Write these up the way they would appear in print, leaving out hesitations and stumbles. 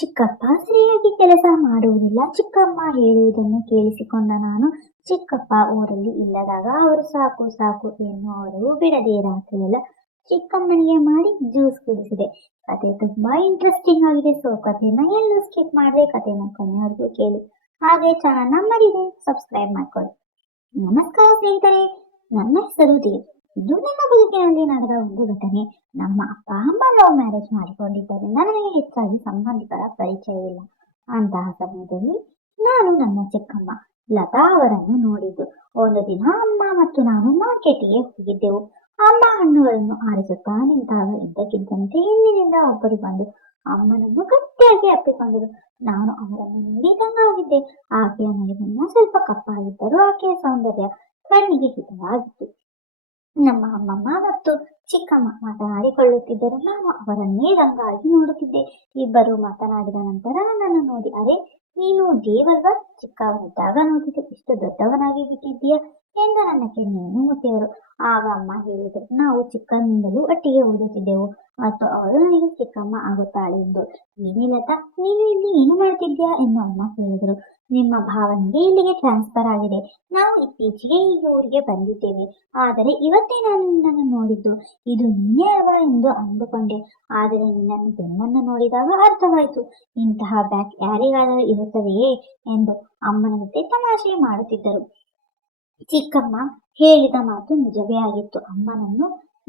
ಚಿಕ್ಕಪ್ಪ ಸರಿಯಾಗಿ ಕೆಲಸ ಮಾಡುವುದಿಲ್ಲ. ಚಿಕ್ಕಮ್ಮ ಹೇಳುವುದನ್ನು ಕೇಳಿಸಿಕೊಂಡ ನಾನು. ಚಿಕ್ಕಪ್ಪ ಊರಲ್ಲಿ ಇಲ್ಲದಾಗ ಅವರು ಸಾಕು ಸಾಕು ಎನ್ನುವರು ಬಿಡದೆ ರಾತ್ರಿಯೆಲ್ಲ ಚಿಕ್ಕಮ್ಮನಿಗೆ ಮಾಡಿ ಜ್ಯೂಸ್ ಕುಡಿಸಿದೆ. ಕತೆ ತುಂಬಾ ಇಂಟ್ರೆಸ್ಟಿಂಗ್ ಆಗಿದೆ. ಸೊ ಕಥೆನ ಎಲ್ಲೂ ಸ್ಕಿಪ್ ಮಾಡದೆ ಕಥೆನ ಕೊನೆವರೆಗೂ ಕೇಳಿ. ಹಾಗೆ ಚಾನಲ್ನ ಮರಿದೆ ಸಬ್ಸ್ಕ್ರೈಬ್ ಮಾಡ್ಕೊಳ್ಳಿ. ನಮಸ್ಕಾರ ಸ್ನೇಹಿತರೆ, ನನ್ನ ಹೆಸರು ದೇವ್. ಇದು ನನ್ನ ಬದುಕಿನಲ್ಲಿ ನಡೆದ ಒಂದು ಘಟನೆ. ನಮ್ಮ ಅಪ್ಪ ಅಮ್ಮ ಲವ್ ಮ್ಯಾರೇಜ್ ಮಾಡಿಕೊಂಡಿದ್ದರಿಂದ ನನಗೆ ಹೆಚ್ಚಾಗಿ ಸಂಬಂಧಿಕರ ಪರಿಚಯವಿಲ್ಲ. ಅಂತಹ ಸಮಯದಲ್ಲಿ ನಾನು ನನ್ನ ಚಿಕ್ಕಮ್ಮ ಲತಾ ಅವರನ್ನು ನೋಡಿದ್ದು. ಒಂದು ದಿನ ಅಮ್ಮ ಮತ್ತು ನಾನು ಮಾರ್ಕೆಟಿಗೆ ಹೋಗಿದ್ದೆವು. ಅಮ್ಮ ಹಣ್ಣುಗಳನ್ನು ಆರಿಸುತ್ತಾ ನಿಂತಾಗ ಇದ್ದಕ್ಕಿದ್ದಂತೆ ಹಿಂದಿನಿಂದ ಒಬ್ಬರು ಬಂದು ಅಮ್ಮನನ್ನು ಗಟ್ಟಿಯಾಗಿ ಅಪ್ಪಿಕೊಂಡರು. ನಾನು ಅವರನ್ನು ನೋಡಿ ದಂಗಾಗಿದ್ದೆ. ಆಕೆಯ ಮೈಬಣ್ಣ ಸ್ವಲ್ಪ ಕಪ್ಪಾಗಿದ್ದರೂ ಆಕೆಯ ಸೌಂದರ್ಯ ಕಣ್ಣಿಗೆ ಹಿತವಾಗಿತ್ತು. ನಮ್ಮ ಅಮ್ಮಮ್ಮ ಮತ್ತು ಚಿಕ್ಕಮ್ಮ ಮಾತನಾಡಿಕೊಳ್ಳುತ್ತಿದ್ದರು. ನಾನು ಅವರನ್ನೇ ರಂಗಾಗಿ ನೋಡುತ್ತಿದ್ದೆ. ಇಬ್ಬರು ಮಾತನಾಡಿದ ನಂತರ ನನ್ನನ್ನು ನೋಡಿ, ಅರೆ ನೀನು ದೇವಲ್ವಾ? ಚಿಕ್ಕವನಿದ್ದಾಗ ನೋಡಿದ್ದು ಇಷ್ಟು ದೊಡ್ಡವನಾಗಿ ಬಿಟ್ಟಿದ್ದೀಯಾ ಎಂದು ನನ್ನ ಕೆನ್ನೆಯನ್ನು ಮುಟ್ಟಿದರು. ಆಗ ಅಮ್ಮ ಹೇಳಿದರು, ನಾವು ಚಿಕ್ಕಂದಿಂದಲೂ ಒಟ್ಟಿಗೆ ಓದುತ್ತಿದ್ದೆವು ಮತ್ತು ಅವಳು ನನಗೆ ಚಿಕ್ಕಮ್ಮ ಆಗುತ್ತಾಳೆ ಎಂದು. ಏನಿಲ್ಲತಾ, ನೀನು ಇಲ್ಲಿ ಏನು ಮಾಡ್ತಿದ್ಯಾ ಎಂದು ಅಮ್ಮ ಕೇಳಿದರು. ನಿಮ್ಮ ಭಾವನಿಗೆ ಇಲ್ಲಿಗೆ ಟ್ರಾನ್ಸ್ಫರ್ ಆಗಿದೆ. ನಾವು ಇತ್ತೀಚೆಗೆ ಈ ಊರಿಗೆ ಬಂದಿದ್ದೇವೆ. ಆದರೆ ಇವತ್ತೇ ನಾನು ನಿನ್ನನ್ನು ನೋಡಿದ್ದು. ಇದು ನೀನೇ ಅಲ್ವಾ ಎಂದು ಅಂದುಕೊಂಡೆ. ಆದರೆ ನಿನ್ನನ್ನು ಬೆನ್ನನ್ನು ನೋಡಿದಾಗ ಅರ್ಥವಾಯಿತು. ಇಂತಹ ಬ್ಯಾಗ್ ಯಾರಿಗಾದರೂ ಇರುತ್ತದೆಯೇ ಎಂದು ಅಮ್ಮನ ಜೊತೆ ತಮಾಷೆ ಮಾಡುತ್ತಿದ್ದರು. ಚಿಕ್ಕಮ್ಮ ಹೇಳಿದ ಮಾತು ನಿಜವೇ ಆಗಿತ್ತು. ಅಮ್ಮನನ್ನು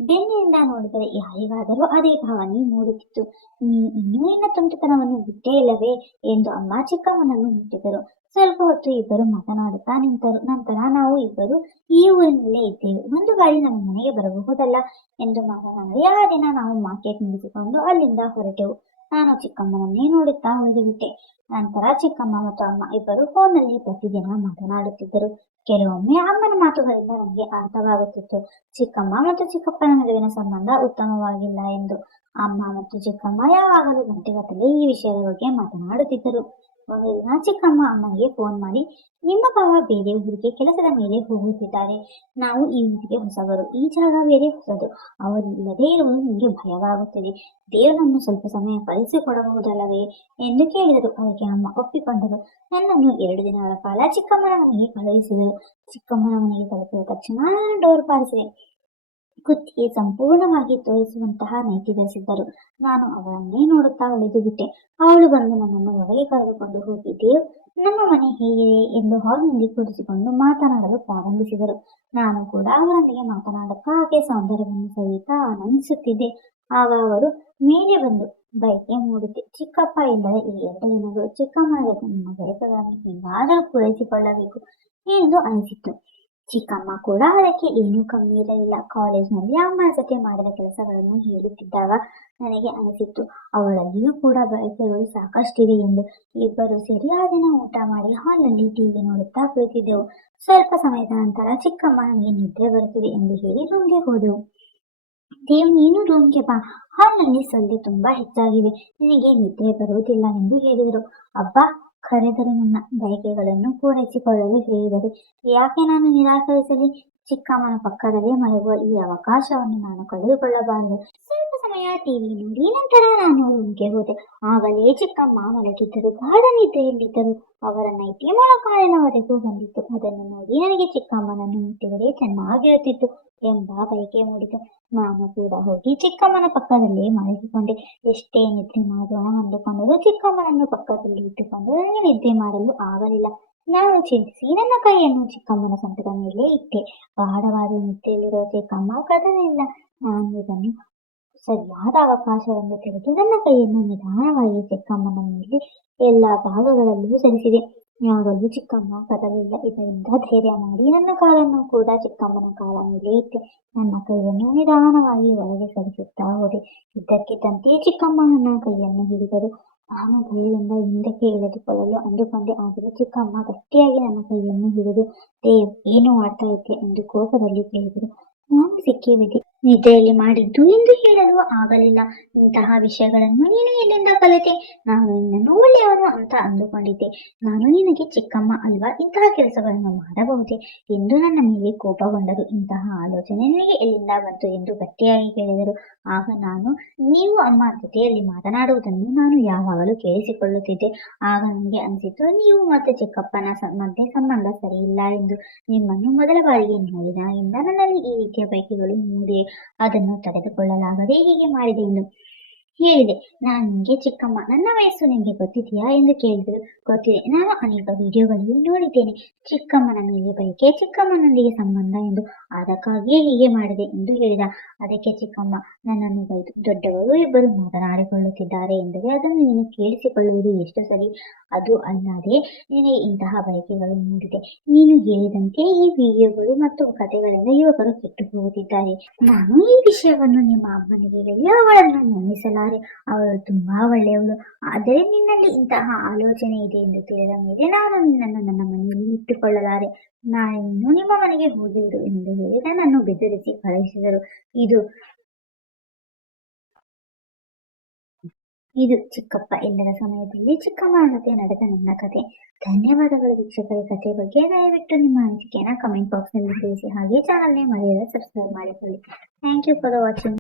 ಬೆನ್ನಿನಿಂದ ನೋಡಿದರೆ ಯಾರಿಗಾದರೂ ಅದೇ ಭಾವನೆ ಮೂಡುತ್ತಿತ್ತು. ನೀನು ಇನ್ನೂ ನಿನ್ನ ತುಂಟತನವನ್ನು ಬಿಟ್ಟೇ ಇಲ್ಲವೇ ಎಂದು ಅಮ್ಮ ಚಿಕ್ಕಮ್ಮನನ್ನು ಮುಟ್ಟಿದರು. ಸ್ವಲ್ಪ ಹೊತ್ತು ಇಬ್ಬರು ಮಾತನಾಡುತ್ತಾ ನಿಂತರು. ನಂತರ ನಾವು ಇಬ್ಬರು ಈ ಊರಿನಲ್ಲೇ ಇದ್ದೇವೆ, ಒಂದು ಬಾರಿ ನಮ್ಮ ಮನೆಗೆ ಬರಬಹುದಲ್ಲ ಎಂದು ಮಾತನಾಡಿ ಆ ದಿನ ನಾವು ಮಾರ್ಕೆಟ್ ಮುಗಿಸಿಕೊಂಡು ಅಲ್ಲಿಂದ ಹೊರಟೆವು. ನಾನು ಚಿಕ್ಕಮ್ಮನನ್ನೇ ನೋಡುತ್ತಾ ಉಳಿದುಬಿಟ್ಟೆ. ನಂತರ ಚಿಕ್ಕಮ್ಮ ಮತ್ತು ಅಮ್ಮ ಇಬ್ಬರು ಫೋನ್ನಲ್ಲಿ ಪ್ರತಿದಿನ ಮಾತನಾಡುತ್ತಿದ್ದರು. ಕೆಲವೊಮ್ಮೆ ಅಮ್ಮನ ಮಾತುಗಳಿಂದ ನನಗೆ ಅರ್ಥವಾಗುತ್ತಿತ್ತು ಚಿಕ್ಕಮ್ಮ ಮತ್ತು ಚಿಕ್ಕಪ್ಪನ ನಡುವಿನ ಸಂಬಂಧ ಉತ್ತಮವಾಗಿಲ್ಲ ಎಂದು. ಅಮ್ಮ ಮತ್ತು ಚಿಕ್ಕಮ್ಮ ಯಾವಾಗಲೂ ಗಂಟೆಗಟ್ಟಲೆ ಈ ವಿಷಯದ ಬಗ್ಗೆ ಮಾತನಾಡುತ್ತಿದ್ದರು. ಒಂದು ದಿನ ಚಿಕ್ಕಮ್ಮ ಅಮ್ಮನಿಗೆ ಫೋನ್ ಮಾಡಿ, ನಿಮ್ಮ ಭಾವ ಬೇರೆ ಊರಿಗೆ ಕೆಲಸದ ಮೇಲೆ ಹೋಗುತ್ತಿದ್ದಾರೆ. ನಾವು ಈ ಊರಿಗೆ ಹೊಸಬರು. ಈ ಜಾಗ ಬೇರೆ ಹೊಸದು. ಅವರು ಇಲ್ಲದೆ ಇರುವುದು ನಿಮಗೆ ಭಯವಾಗುತ್ತದೆ. ದೇವರನ್ನು ಸ್ವಲ್ಪ ಸಮಯ ಕಳಿಸಿಕೊಡಬಹುದಲ್ಲವೇ ಎಂದು ಕೇಳಿದರು. ಅದಕ್ಕೆ ಅಮ್ಮ ಒಪ್ಪಿಕೊಂಡರು. ನನ್ನನ್ನು 2 ದಿನಗಳ ಕಾಲ ಚಿಕ್ಕಮ್ಮನ ಮನೆಗೆ ಕಳುಹಿಸಿದರು. ಚಿಕ್ಕಮ್ಮನ ಮನೆಗೆ ತಲುಪಿದ ತಕ್ಷಣ ನಾನು ಡೋರ್ ಬಾರಿಸಿದೆ. ಕುತ್ತಿಗೆ ಸಂಪೂರ್ಣವಾಗಿ ತೋರಿಸುವಂತಹ ನೈಟಿ ಧರಿಸಿದ್ದರು. ನಾನು ಅವಳನ್ನೇ ನೋಡುತ್ತಾ ಉಳಿದು ಬಿಟ್ಟೆ. ಅವಳು ಬಂದು ನನ್ನನ್ನು ಒಳಗೆ ಕರೆದುಕೊಂಡು ಹೋಗಿದ್ದೇವೆ. ನಮ್ಮ ಮನೆ ಹೇಗಿದೆ ಎಂದು ಹಾಲ್ನಲ್ಲಿ ಕೂರಿಸಿಕೊಂಡು ಮಾತನಾಡಲು ಪ್ರಾರಂಭಿಸಿದರು. ನಾನು ಕೂಡ ಅವರೊಂದಿಗೆ ಮಾತನಾಡುತ್ತಾ ಆಕೆ ಸೌಂದರ್ಯವನ್ನು ಸಹಿತ ಆನಂದಿಸುತ್ತಿದ್ದೆ. ಆಗ ಅವರು ಮೇಲೆ ಬಂದು ಬಯಕೆ ಮೂಡುತ್ತೆ. ಚಿಕ್ಕಪ್ಪ ಇಲ್ಲದೆ ಈ 2 ದಿನಗಳು ಚಿಕ್ಕಮ್ಮ ಜೊತೆ ನನ್ನ ಬಯಕೆಗಳನ್ನು ಹೇಗಾದರೂ ಪೂರೈಸಿಕೊಳ್ಳಬೇಕು ಎಂದು ಅನಿಸಿತ್ತು. ಚಿಕ್ಕಮ್ಮ ಕೂಡ ಅದಕ್ಕೆ ಏನೂ ಕಮ್ಮಿ ಇರಲಿಲ್ಲ. ಕಾಲೇಜ್ನಲ್ಲಿ ಅಮ್ಮನ ಜೊತೆ ಮಾಡಿದ ಕೆಲಸಗಳನ್ನು ಹೇಳುತ್ತಿದ್ದಾಗ ನನಗೆ ಅನಿಸಿತ್ತು ಅವಳಲ್ಲಿಯೂ ಕೂಡ ಬಯಕೆಗಳು ಸಾಕಷ್ಟಿವೆ ಎಂದು. ಇಬ್ಬರು ಸೇರಿ ಆ ದಿನ ಊಟ ಮಾಡಿ ಹಾಲ್ನಲ್ಲಿ ಟಿವಿ ನೋಡುತ್ತಾ ಕುಳಿತಿದ್ದೆವು. ಸ್ವಲ್ಪ ಸಮಯದ ನಂತರ ಚಿಕ್ಕಮ್ಮ ನನಗೆ ನಿದ್ರೆ ಬರುತ್ತಿದೆ ಎಂದು ಹೇಳಿ ರೂಮ್ಗೆ ಹೋದೆವು. ದೇವ್, ನೀನು ರೂಮ್ಗೆ ಬಾ, ಹಾಲ್ನಲ್ಲಿ ಸೊಳ್ಳೆ ತುಂಬಾ ಹೆಚ್ಚಾಗಿವೆ, ನಿನಗೆ ನಿದ್ರೆ ಬರುವುದಿಲ್ಲ ಎಂದು ಹೇಳಿದರು. ಅಬ್ಬಾ ಕರೆದರು. ನನ್ನ ಬಯಕೆಗಳನ್ನು ಪೂರೈಸಿಕೊಳ್ಳಲು ಹೇಳಿದರು. ಯಾಕೆ ನಾನು ನಿರಾಕರಿಸಲಿ? ಚಿಕ್ಕಮ್ಮನ ಪಕ್ಕದಲ್ಲೇ ಮಲಗುವ ಈ ಅವಕಾಶವನ್ನು ನಾನು ಕಳೆದುಕೊಳ್ಳಬಾರದು. ಸ್ವಲ್ಪ ಸಮಯ ಟಿವಿ ನೋಡಿ ನಂತರ ನಾನು ರೂಮ್ಗೆ ಹೋದೆ. ಆಗಲೇ ಚಿಕ್ಕಮ್ಮ ಮಲಗಿದ್ದರು. ಗಾಢ ನಿದ್ರೆಯಲ್ಲಿದ್ದರು. ಅವರ ನೈಟಿ ಮೊಳಕಾಲಿನವರೆಗೂ ಬಂದಿತ್ತು. ಅದನ್ನು ನೋಡಿ ನನಗೆ ಚಿಕ್ಕಮ್ಮನನ್ನು ಮುಟ್ಟಿದರೆ ಚೆನ್ನಾಗಿರುತ್ತಿತ್ತು ಎಂಬ ಬಯಕೆ ಮೂಡಿತು. ನಾನು ಕೂಡ ಹೋಗಿ ಚಿಕ್ಕಮ್ಮನ ಪಕ್ಕದಲ್ಲೇ ಮಲಗಿಕೊಂಡೆ. ಎಷ್ಟೇ ನಿದ್ರೆ ಮಾಡೋಣ ಅಂದುಕೊಂಡರೂ ಚಿಕ್ಕಮ್ಮನನ್ನು ಪಕ್ಕದಲ್ಲಿ ಇಟ್ಟುಕೊಂಡು ನನಗೆ ನಿದ್ರೆ ಮಾಡಲು ಆಗಲಿಲ್ಲ. ನಾನು ಚಿಂತಿಸಿ ನನ್ನ ಕೈಯನ್ನು ಚಿಕ್ಕಮ್ಮನ ಸೊಂಟದ ಮೇಲೆ ಇಟ್ಟೆ. ಗಾಢವಾದ ನಿದ್ರೆಯಲ್ಲಿರುವ ಚಿಕ್ಕಮ್ಮ ಕದಲಿಲ್ಲ. ನಾನು ಇದನ್ನು ಸರಿಯಾದ ಅವಕಾಶವೆಂದು ತಿಳಿದು ನನ್ನ ಕೈಯನ್ನು ನಿಧಾನವಾಗಿ ಚಿಕ್ಕಮ್ಮನ ಮೇಲೆ ಎಲ್ಲ ಭಾಗಗಳಲ್ಲೂ ಸರಿಸಿದೆ. ಆಗಲೂ ಚಿಕ್ಕಮ್ಮ ಕದಲಿಲ್ಲ. ಇದರಿಂದ ಧೈರ್ಯ ಮಾಡಿ ನನ್ನ ಕಾಲನ್ನು ಕೂಡ ಚಿಕ್ಕಮ್ಮನ ಕಾಲ ಮೇಲೆ ಇಟ್ಟೆ. ನನ್ನ ಕೈಯನ್ನು ನಿಧಾನವಾಗಿ ಒಳಗೆ ಸರಿಸುತ್ತಾ ಹೋದೆ. ಇದ್ದಕ್ಕಿದ್ದಂತೆ ಚಿಕ್ಕಮ್ಮ ನನ್ನ ಕೈಯನ್ನು ಹಿಡಿದರು. ನಾನು ಭಯದಿಂದ ಹಿಂದಕ್ಕೆ ಎಳೆದುಕೊಳ್ಳಲು ಅಂದುಕೊಂಡೆ. ಆದರೆ ಚಿಕ್ಕಮ್ಮ ಗಟ್ಟಿಯಾಗಿ ನನ್ನ ಕೈಯನ್ನು ಹಿಡಿದು, ದೇವ್ ಏನು ಮಾಡ್ತಾ ಇದ್ದೆ ಎಂದು ಕೋಪದಲ್ಲಿ ಕೇಳಿದರು. ನಾನು ಸಿಕ್ಕಿ ಬಿದ್ದೆ. ನಿದ್ದೆಯಲ್ಲಿ ಮಾಡಿದ್ದು ಎಂದು ಹೇಳಲು ಆಗಲಿಲ್ಲ. ಇಂತಹ ವಿಷಯಗಳನ್ನು ನೀನು ಎಲ್ಲಿಂದ ಕಲಿತೆ? ನಾನು ನಿನ್ನನ್ನು ಒಳ್ಳೆಯವನು ಅಂತ ಅಂದುಕೊಂಡಿದ್ದೆ. ನಾನು ನಿನಗೆ ಚಿಕ್ಕಮ್ಮ ಅಲ್ವಾ, ಇಂತಹ ಕೆಲಸಗಳನ್ನು ಮಾಡಬಹುದೇ ಎಂದು ನನ್ನ ಮೇಲೆ ಕೋಪಗೊಂಡರು. ಇಂತಹ ಆಲೋಚನೆ ನಿನಗೆ ಎಲ್ಲಿಂದ ಬಂತು ಎಂದು ಗಟ್ಟಿಯಾಗಿ ಕೇಳಿದರು. ಆಗ ನಾನು, ನೀವು ಅಮ್ಮ ಜೊತೆಯಲ್ಲಿ ಮಾತನಾಡುವುದನ್ನು ನಾನು ಯಾವಾಗಲೂ ಕೇಳಿಸಿಕೊಳ್ಳುತ್ತಿದ್ದೆ. ಆಗ ನನಗೆ ಅನಿಸಿತು, ನೀವು ಮತ್ತು ಚಿಕ್ಕಪ್ಪನ ಮಧ್ಯೆ ಸಂಬಂಧ ಸರಿಯಿಲ್ಲ ಎಂದು. ನಿಮ್ಮನ್ನು ಮೊದಲ ಬಾರಿಗೆ ನೋಡಿದಾಗಿಂದ ನನ್ನಲ್ಲಿ ಈ ರೀತಿಯ ಬಯಕೆಗಳು ಮೂಡಿವೆ. ಅದನ್ನು ತಡೆದುಕೊಳ್ಳಲಾಗದೆ ಹೀಗೆ ಮಾಡಿದೆ ಎಂದು ಹೇಳಿದೆ. ನಾನು ನಿಮಗೆ ಚಿಕ್ಕಮ್ಮ. ನನ್ನ ವಯಸ್ಸು ನಿಮಗೆ ಗೊತ್ತಿದೆಯಾ ಎಂದು ಕೇಳಿದರು. ಗೊತ್ತಿದೆ, ನಾನು ಅನೇಕ ವಿಡಿಯೋಗಳಲ್ಲಿ ನೋಡಿದ್ದೇನೆ. ಚಿಕ್ಕಮ್ಮನ ಮೇಲೆ ಬಯಕೆ, ಚಿಕ್ಕಮ್ಮನೊಂದಿಗೆ ಸಂಬಂಧ ಎಂದು. ಅದಕ್ಕಾಗಿಯೇ ಹೀಗೆ ಮಾಡಿದೆ ಎಂದು ಹೇಳಿದ. ಅದಕ್ಕೆ ಚಿಕ್ಕಮ್ಮ ನನ್ನನ್ನು ಬೈದು, ದೊಡ್ಡವರು ಇಬ್ಬರು ಮಾತನಾಡಿಕೊಳ್ಳುತ್ತಿದ್ದಾರೆ ಎಂದರೆ ಅದನ್ನು ನೀನು ಕೇಳಿಸಿಕೊಳ್ಳುವುದು ಎಷ್ಟು ಸರಿ? ಅದು ಅಲ್ಲದೆ ನಿನಗೆ ಇಂತಹ ಬಯಕೆಗಳು ಮೂಡಿದೆ. ನೀನು ಹೇಳಿದಂತೆ ಈ ವಿಡಿಯೋಗಳು ಮತ್ತು ಕಥೆಗಳಿಂದ ಯುವಕರು ಕೆಟ್ಟು ಹೋಗುತ್ತಿದ್ದಾರೆ. ನಾನು ಈ ವಿಷಯವನ್ನು ನಿಮ್ಮ ಅಮ್ಮನಿಗೆ ಹೇಳಿ ಅವಳನ್ನು ನೋಯಿಸಲಾರೆ. ಅವಳು ತುಂಬಾ ಒಳ್ಳೆಯವಳು. ಆದರೆ ನಿನ್ನಲ್ಲಿ ಇಂತಹ ಆಲೋಚನೆ ಇದೆ ಎಂದು ತಿಳಿದ ಮೇಲೆ ನಾನು ನಿನ್ನನ್ನು ನನ್ನ ಮನೆಯಲ್ಲಿ ಇಟ್ಟುಕೊಳ್ಳಲಾರೆ. ನಾಳೆ ನೀನು ನಿಮ್ಮ ಮನೆಗೆ ಹೋಗಿಬಿಡು ಎಂದು ಹೇಳಿ ನನ್ನನ್ನು ಬೆದರಿಸಿ ಕಳುಹಿಸಿದರು. ಇದು ಚಿಕ್ಕಪ್ಪ ಇಲ್ಲದ ಸಮಯದಲ್ಲಿ ಚಿಕ್ಕಮ್ಮನ ಜೊತೆ ನಡೆದ ನನ್ನ ಕತೆ. ಧನ್ಯವಾದಗಳು ವೀಕ್ಷಕರೇ. ಕಥೆ ಬಗ್ಗೆ ದಯವಿಟ್ಟು ನಿಮ್ಮ ಅನಿಸಿಕೆಯನ್ನು ಕಮೆಂಟ್ ಬಾಕ್ಸ್ ನಲ್ಲಿ ತಿಳಿಸಿ. ಹಾಗೆ ಚಾನಲ್ನೇ ಮರೆಯದೆ ಸಬ್ಸ್ಕ್ರೈಬ್ ಮಾಡಿಕೊಳ್ಳಿ. Thank you for watching.